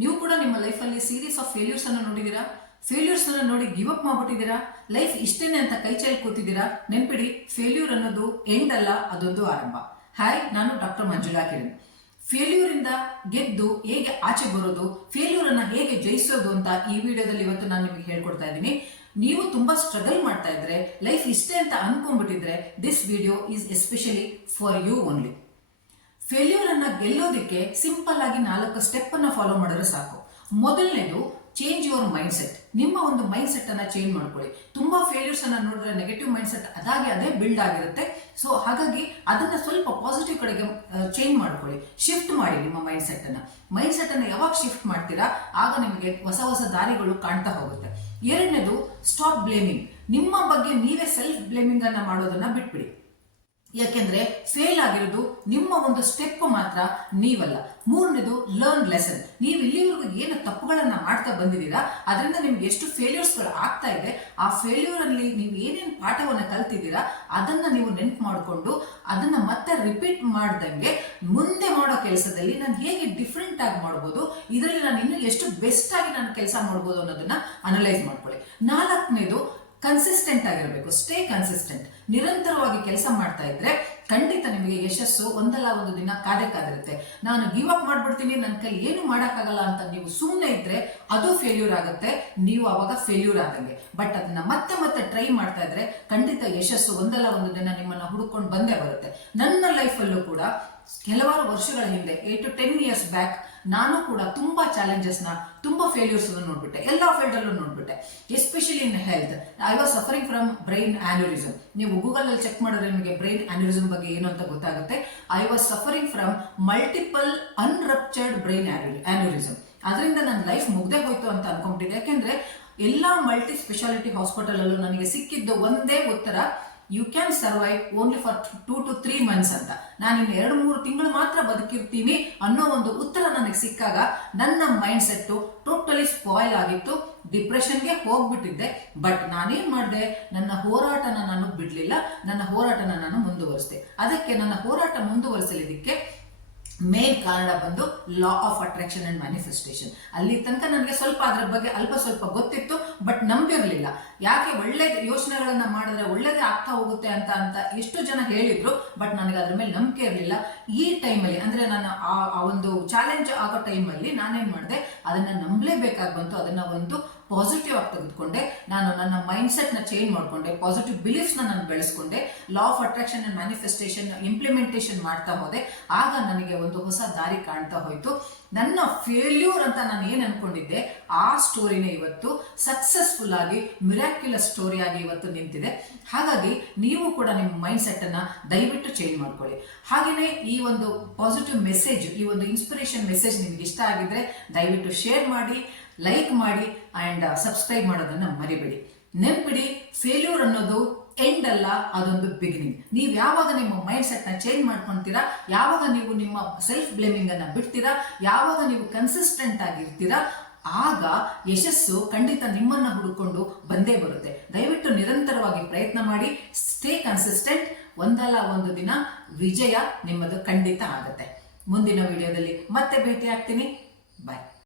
ನೀವು ಕೂಡ ನಿಮ್ಮ ಲೈಫಲ್ಲಿ ಸೀರೀಸ್ ಆಫ್ ಫೇಲ್ಯೂರ್ಸ್ ಅನ್ನು ನೋಡಿದ್ದೀರಾ? ಫೇಲ್ಯೂರ್ಸ್ ಅನ್ನು ನೋಡಿ ಗಿವ್ ಅಪ್ ಮಾಡ್ಬಿಟ್ಟಿದ್ದೀರಾ? ಲೈಫ್ ಇಷ್ಟೇನೆ ಅಂತ ಕೈ ಚೈಲ್ ಕೂತಿದ್ದೀರಾ? ನೆನ್ಪಿಡಿ ಫೇಲ್ಯೂರ್ ಅನ್ನೋದು ಎಂಡ್ ಅಲ್ಲ, ಅದೊಂದು ಆರಂಭ. ಹಾಯ್ ನಾನು ಡಾಕ್ಟರ್ ಮಂಜುಳಾ ಕಿರಣ್. ಫೇಲ್ಯೂರ್ ಇಂದ ಗೆದ್ದು ಹೇಗೆ ಆಚೆ ಬರೋದು? ಫೇಲ್ಯೂರ್ ಅನ್ನ ಹೇಗೆ ಜಯಿಸೋದು ಅಂತ ಈ ವಿಡಿಯೋದಲ್ಲಿ ಇವತ್ತು ನಾನು ನಿಮಗೆ ಹೇಳ್ಕೊಡ್ತಾ ಇದ್ದೀನಿ. ನೀವು ತುಂಬಾ ಸ್ಟ್ರಗಲ್ ಮಾಡ್ತಾ ಇದ್ರೆ ಲೈಫ್ ಇಷ್ಟೇ ಅಂತ ಅನ್ಕೊಂಡ್ಬಿಟ್ಟಿದ್ರೆ this video is especially for you only failure ಅನ್ನ ಗೆಲ್ಲೋದಕ್ಕೆ ಸಿಂಪಲ್ ಆಗಿ ನಾಲ್ಕು ಸ್ಟೆಪ್ ಅನ್ನ ಫಾಲೋ ಮಾಡಿದ್ರೆ ಸಾಕು. ಮೊದಲನೇದು ಚೇಂಜ್ ಯುವರ್ ಮೈಂಡ್ ಸೆಟ್ ನಿಮ್ಮ ಒಂದು ಮೈಂಡ್ ಸೆಟ್ ಅನ್ನ ಚೇಂಜ್ ಮಾಡ್ಕೊಳ್ಳಿ. ತುಂಬಾ ಫೇಲ್ಯೂರ್ಸ್ ಅನ್ನ ನೋಡಿದ್ರೆ ನೆಗೆಟಿವ್ ಮೈಂಡ್ ಸೆಟ್ ಅದಾಗಿ ಅದೇ ಬಿಲ್ಡ್ ಆಗಿರುತ್ತೆ. ಸೊ ಹಾಗಾಗಿ ಅದನ್ನ ಸ್ವಲ್ಪ ಪಾಸಿಟಿವ್ ಕಡೆಗೆ ಚೇಂಜ್ ಮಾಡ್ಕೊಳ್ಳಿ. ಶಿಫ್ಟ್ ಮಾಡಿ ನಿಮ್ಮ ಮೈಂಡ್ ಸೆಟ್ ಅನ್ನ. ಮೈಂಡ್ ಸೆಟ್ ಅನ್ನ ಯಾವಾಗ ಶಿಫ್ಟ್ ಮಾಡ್ತೀರಾ, ಆಗ ನಿಮಗೆ ಹೊಸ ಹೊಸ ದಾರಿಗಳು ಕಾಣ್ತಾ ಹೋಗುತ್ತೆ. ಎರಡನೇದು ಸ್ಟಾಪ್ ಬ್ಲೇಮಿಂಗ್ ನಿಮ್ಮ ಬಗ್ಗೆ ನೀವೇ ಸೆಲ್ಫ್ ಬ್ಲೇಮಿಂಗ್ ಅನ್ನ ಮಾಡೋದನ್ನ ಬಿಟ್ಬಿಡಿ. ಯಾಕೆಂದ್ರೆ ಫೇಲ್ ಆಗಿರೋದು ನಿಮ್ಮ ಒಂದು ಸ್ಟೆಪ್ ಮಾತ್ರ, ನೀವಲ್ಲ. ಮೂರನೇದು ಲರ್ನ್ ಲೆಸನ್ ನೀವು ಇಲ್ಲಿವರೆಗೂ ಏನು ತಪ್ಪುಗಳನ್ನ ಮಾಡ್ತಾ ಬಂದಿದ್ದೀರಾ, ಅದರಿಂದ ನಿಮ್ಗೆ ಎಷ್ಟು ಫೇಲ್ಯೂರ್ಸ್ಗಳು ಆಗ್ತಾ ಇದೆ, ಆ ಫೇಲ್ಯೂರ್ ಅಲ್ಲಿ ನೀವು ಏನೇನು ಪಾಠವನ್ನ ಕಲ್ತಿದ್ದೀರಾ, ಅದನ್ನ ನೀವು ನೆನ್ಪು ಮಾಡಿಕೊಂಡು, ಅದನ್ನ ಮತ್ತೆ ರಿಪೀಟ್ ಮಾಡ್ದಂಗೆ ಮುಂದೆ ಮಾಡೋ ಕೆಲಸದಲ್ಲಿ ನಾನು ಹೇಗೆ ಡಿಫ್ರೆಂಟ್ ಆಗಿ ಮಾಡ್ಬೋದು, ಇದರಲ್ಲಿ ನಾನು ಇನ್ನೂ ಎಷ್ಟು ಬೆಸ್ಟ್ ಆಗಿ ನಾನು ಕೆಲಸ ಮಾಡ್ಬೋದು ಅನ್ನೋದನ್ನ ಅನಲೈಸ್ ಮಾಡ್ಕೊಳ್ಳಿ. ನಾಲ್ಕನೇದು ಕನ್ಸಿಸ್ಟೆಂಟ್ ಆಗಿರಬೇಕು. ಸ್ಟೇ ಕನ್ಸಿಸ್ಟೆಂಟ್ ನಿರಂತರವಾಗಿ ಕೆಲಸ ಮಾಡ್ತಾ ಇದ್ರೆ ಖಂಡಿತ ನಿಮಗೆ ಯಶಸ್ಸು ಒಂದಲ್ಲ ಒಂದು ದಿನ ಕಾದಕ್ಕಾಗಿರುತ್ತೆ ನಾನು ಗಿವ್ ಅಪ್ ಮಾಡ್ಬಿಡ್ತೀನಿ ನನ್ನ ಕೈ ಏನು ಮಾಡೋಕ್ಕಾಗಲ್ಲ ಅಂತ ನೀವು ಸುಮ್ಮನೆ ಇದ್ರೆ ಅದು ಫೇಲ್ಯೂರ್ ಆಗುತ್ತೆ. ನೀವು ಅವಾಗ ಫೇಲ್ಯೂರ್ ಆದಂಗೆ. ಬಟ್ ಅದನ್ನ ಮತ್ತೆ ಮತ್ತೆ ಟ್ರೈ ಮಾಡ್ತಾ ಇದ್ರೆ ಖಂಡಿತ ಯಶಸ್ಸು ಒಂದಲ್ಲ ಒಂದು ದಿನ ನಿಮ್ಮನ್ನ ಹುಡುಕೊಂಡು ಬಂದೇ ಬರುತ್ತೆ. ನನ್ನ ಲೈಫಲ್ಲೂ ಕೂಡ ಕೆಲವಾರು ವರ್ಷಗಳ ಹಿಂದೆ eight to ten years back ನಾನು ಕೂಡ ತುಂಬಾ ಚಾಲೆಂಜಸ್ನ, ತುಂಬಾ ಫೇಲ್ಯೂರ್ಸ್ ನೋಡ್ಬಿಟ್ಟೆ. ಎಲ್ಲ ಫೀಲ್ಡ್ ಅಲ್ಲೂ ನೋಡ್ಬಿಟ್ಟೆ. Especially in health I was suffering from brain aneurysm ನೀವು ಗೂಗಲ್ ಅಲ್ಲಿ ಚೆಕ್ ಮಾಡಿದ್ರೆ ನಿಮಗೆ ಬ್ರೈನ್ ಆನ್ಯೂರಿಸಮ್ ಬಗ್ಗೆ ಏನು ಅಂತ ಗೊತ್ತಾಗುತ್ತೆ. I was suffering from multiple unruptured brain aneurysm ಅದರಿಂದ ನನ್ನ ಲೈಫ್ ಮುಗ್ದೇ ಹೋಯ್ತು ಅಂತ ಅನ್ಕೊಂಡ್ಬಿಟ್ಟಿದೆ. ಯಾಕೆಂದ್ರೆ ಎಲ್ಲಾ ಮಲ್ಟಿ ಸ್ಪೆಷಾಲಿಟಿ ಹಾಸ್ಪಿಟಲ್ ಅಲ್ಲೂ ನನಗೆ ಸಿಕ್ಕಿದ್ದು ಒಂದೇ ಉತ್ತರ you can survive only for two to three months ಅಂತ. ನಾನು ಇನ್ನು ಎರಡು, ಮೂರು ತಿಂಗಳು ಮಾತ್ರ ಬದುಕಿರ್ತೀನಿ ಅನ್ನೋ ಒಂದು ಉತ್ತರ ನನಗೆ ಸಿಕ್ಕಾಗ ನನ್ನ ಮೈಂಡ್ ಸೆಟ್ಟು ಟೋಟಲಿ ಸ್ಪಾಯ್ಲ್ ಆಗಿತ್ತು ಡಿಪ್ರೆಷನ್ಗೆ ಹೋಗ್ಬಿಟ್ಟಿದ್ದೆ. ಬಟ್ ನಾನೇನು ಮಾಡಿದೆ? ನನ್ನ ಹೋರಾಟನ ನಾನು ಬಿಡಲಿಲ್ಲ. ನನ್ನ ಹೋರಾಟನ ನಾನು ಮುಂದುವರಿಸಿದೆ. ಅದಕ್ಕೆ ನನ್ನ ಹೋರಾಟ ಮುಂದುವರಿಸಲಿದ್ದಕ್ಕೆ ಮೇನ್ ಕಾರಣ ಬಂದು law of attraction and manifestation ಅಲ್ಲಿ ತನಕ ನನಗೆ ಸ್ವಲ್ಪ ಅದರ ಬಗ್ಗೆ ಅಲ್ಪ ಸ್ವಲ್ಪ ಗೊತ್ತಿತ್ತು ಬಟ್ ನಂಬಿರಲಿಲ್ಲ ಯಾಕೆ ಒಳ್ಳೆ ಯೋಚನೆಗಳನ್ನ ಮಾಡಿದ್ರೆ ಒಳ್ಳೇದೇ ಆಗ್ತಾ ಹೋಗುತ್ತೆ ಅಂತ ಅಂತ ಎಷ್ಟು ಜನ ಹೇಳಿದ್ರು ಬಟ್ ನನಗೆ ಅದ್ರ ಮೇಲೆ ನಂಬಿಕೆ ಇರಲಿಲ್ಲ. ಈ ಟೈಮಲ್ಲಿ ಅಂದ್ರೆ ನಾನು ಆ- ಒಂದು ಚಾಲೆಂಜ್ ಆಗೋ ಟೈಮಲ್ಲಿ ನಾನೇನ್ ಮಾಡಿದೆ, ಅದನ್ನ ನಂಬಲೇಬೇಕಾಗಿ ಬಂತು, ಅದನ್ನ ಒಂದು ಪಾಸಿಟಿವ್ ಆಗಿ ತೆಗೆದುಕೊಂಡೆ, ನಾನು ನನ್ನ ಮೈಂಡ್ ಸೆಟ್ನ ಚೇಂಜ್ ಮಾಡ್ಕೊಂಡೆ ಪಾಸಿಟಿವ್ ಬಿಲೀಫ್ಸ್ನ ನಾನು ಬೆಳೆಸ್ಕೊಂಡೆ law of attraction and manifestation implementation ಮಾಡ್ತಾ ಹೋದೆ. ಆಗ ನನಗೆ ಒಂದು ಹೊಸ ದಾರಿ ಕಾಣ್ತಾ ಹೋಯ್ತು. ನನ್ನ ಫೇಲ್ಯೂರ್ ಅಂತ ನಾನು ಏನ್ ಅನ್ಕೊಂಡಿದ್ದೆ? ಆ ಸ್ಟೋರಿನೇ ಇವತ್ತು ಸಕ್ಸಸ್ಫುಲ್ ಆಗಿ ಮಿರಾಕ್ಯುಲಸ್ ಸ್ಟೋರಿ ಆಗಿ ಇವತ್ತು ನಿಂತಿದೆ. ಹಾಗಾಗಿ ನೀವು ಕೂಡ ನಿಮ್ಮ ಮೈಂಡ್ ಸೆಟ್ ಅನ್ನ ದಯವಿಟ್ಟು ಚೇಂಜ್ ಮಾಡ್ಕೊಳ್ಳಿ. ಹಾಗೆಯೇ ಈ ಒಂದು ಪಾಸಿಟಿವ್ ಮೆಸೇಜ್ ಈ ಒಂದು ಇನ್ಸ್ಪಿರೇಷನ್ ಮೆಸೇಜ್ ನಿಮ್ಗೆ ಇಷ್ಟ ಆಗಿದ್ರೆ ದಯವಿಟ್ಟು ಶೇರ್ ಮಾಡಿ. ಲೈಕ್ ಮಾಡಿ ಅಂಡ್ ಸಬ್ಸ್ಕ್ರೈಬ್ ಮಾಡೋದನ್ನ ಮರಿಬೇಡಿ. ನೆನ್ಪಿಡಿ ಫೇಲ್ಯೂರ್ ಅನ್ನೋದು ಎಂಡ್ ಅಲ್ಲ, ಅದೊಂದು ಬಿಗಿನಿಂಗ್ ನೀವು ಯಾವಾಗ ನಿಮ್ಮ ಮೈಂಡ್ ಸೆಟ್ನ ಚೇಂಜ್ ಮಾಡ್ಕೊಂತೀರಾ, ಯಾವಾಗ ನೀವು ನಿಮ್ಮ ಸೆಲ್ಫ್ ಬ್ಲೇಮಿಂಗ್ ಅನ್ನ ಬಿಡ್ತೀರಾ, ಯಾವಾಗ ನೀವು ಕನ್ಸಿಸ್ಟೆಂಟ್ ಆಗಿರ್ತೀರಾ, ಆಗ ಯಶಸ್ಸು ಖಂಡಿತ ನಿಮ್ಮನ್ನ ಹುಡುಕೊಂಡು ಬಂದೇ ಬರುತ್ತೆ. ದಯವಿಟ್ಟು ನಿರಂತರವಾಗಿ ಪ್ರಯತ್ನ ಮಾಡಿ ಸ್ಟೇ ಕನ್ಸಿಸ್ಟೆಂಟ್ ಒಂದಲ್ಲ ಒಂದು ದಿನ ವಿಜಯ ನಿಮ್ಮದು ಖಂಡಿತ ಆಗುತ್ತೆ. ಮುಂದಿನ ವಿಡಿಯೋದಲ್ಲಿ ಮತ್ತೆ ಭೇಟಿ ಆಗ್ತೀನಿ